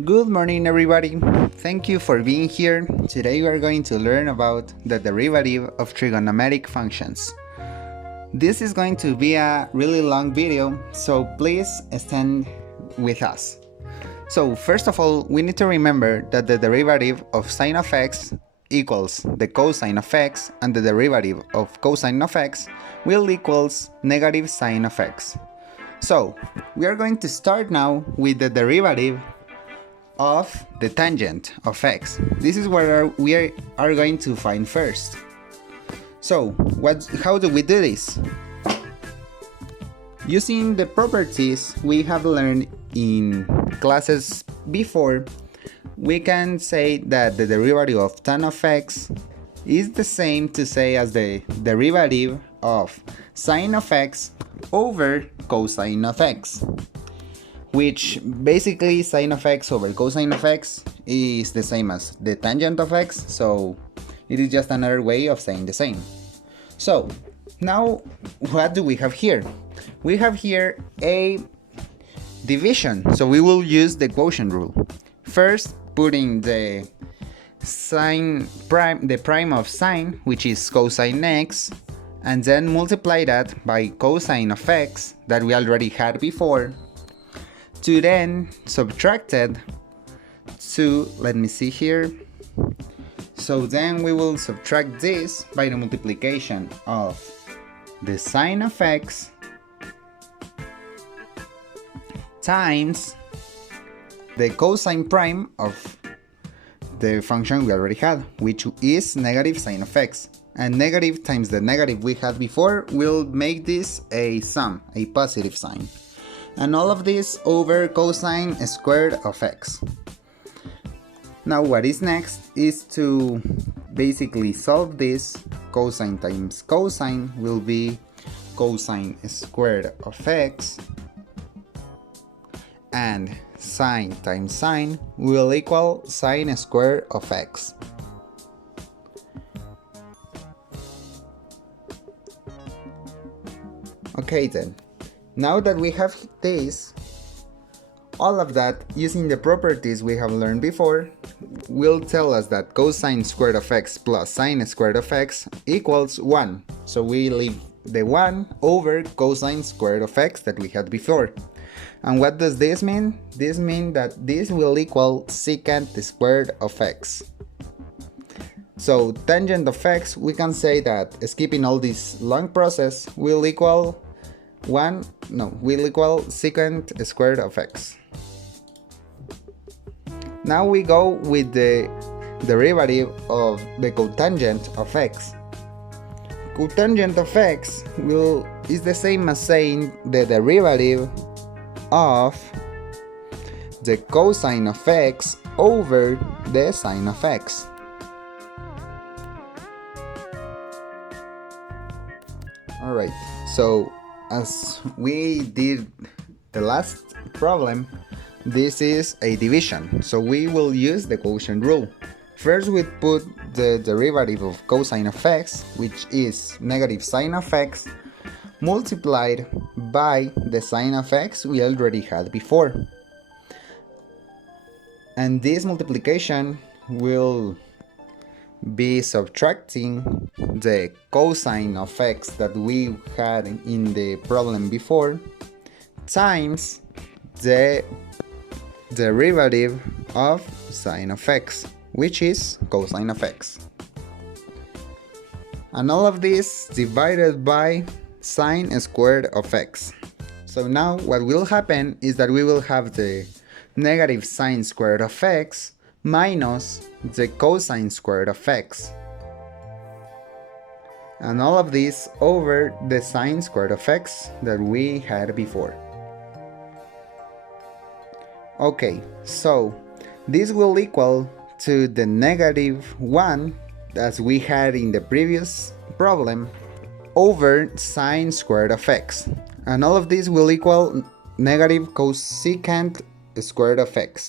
Good morning, everybody. Thank you for being here. Today we are going to learn about the derivative of trigonometric functions. This is going to be a really long video, so please stand with us. So first of all, we need to remember that the derivative of sine of x equals the cosine of x, and the derivative of cosine of x will equals negative sine of x. So we are going to start now with the derivative of the tangent of x. This is what we are going to find first. So how do we do this? Using the properties we have learned in classes before, we can say that the derivative of tan of x is the same to say as the derivative of sine of x over cosine of x, which basically sine of x over cosine of x is the same as the tangent of x, so it is just another way of saying the same. So now what do we have here? We have here a division, so we will use the quotient rule. First, putting the prime of sine, which is cosine x, and then multiply that by cosine of x that we already had before, to then subtracted to, let me see here, so then we will subtract this by the multiplication of the sine of x times the cosine prime of the function we already had, which is negative sine of x, and negative times the negative we had before will make this a sum, a positive sign. And all of this over cosine squared of x. Now what is next is to basically solve this. Cosine times cosine will be cosine squared of x, and sine times sine will equal sine squared of x. Okay then. Now that we have this, all of that using the properties we have learned before will tell us that cosine squared of x plus sine squared of x equals 1. So we leave the 1 over cosine squared of x that we had before. And what does this mean? This means that this will equal secant squared of x. So tangent of x, we can say that skipping all this long process will equal will equal secant squared of x. Now we go with the derivative of the cotangent of x. Cotangent of x is the same as saying the derivative of the cosine of x over the sine of x. Alright, so as we did the last problem, this is a division, so we will use the quotient rule. First we put the derivative of cosine of x, which is negative sine of x, multiplied by the sine of x we already had before. And this multiplication will be subtracting the cosine of x that we had in the problem before times the derivative of sine of x, which is cosine of x. And all of this divided by sine squared of x. So now what will happen is that we will have the negative sine squared of x minus the cosine squared of x, and all of this over the sine squared of x that we had before. Okay, so this will equal to the negative 1 as we had in the previous problem over sine squared of x, and all of this will equal negative cosecant squared of x.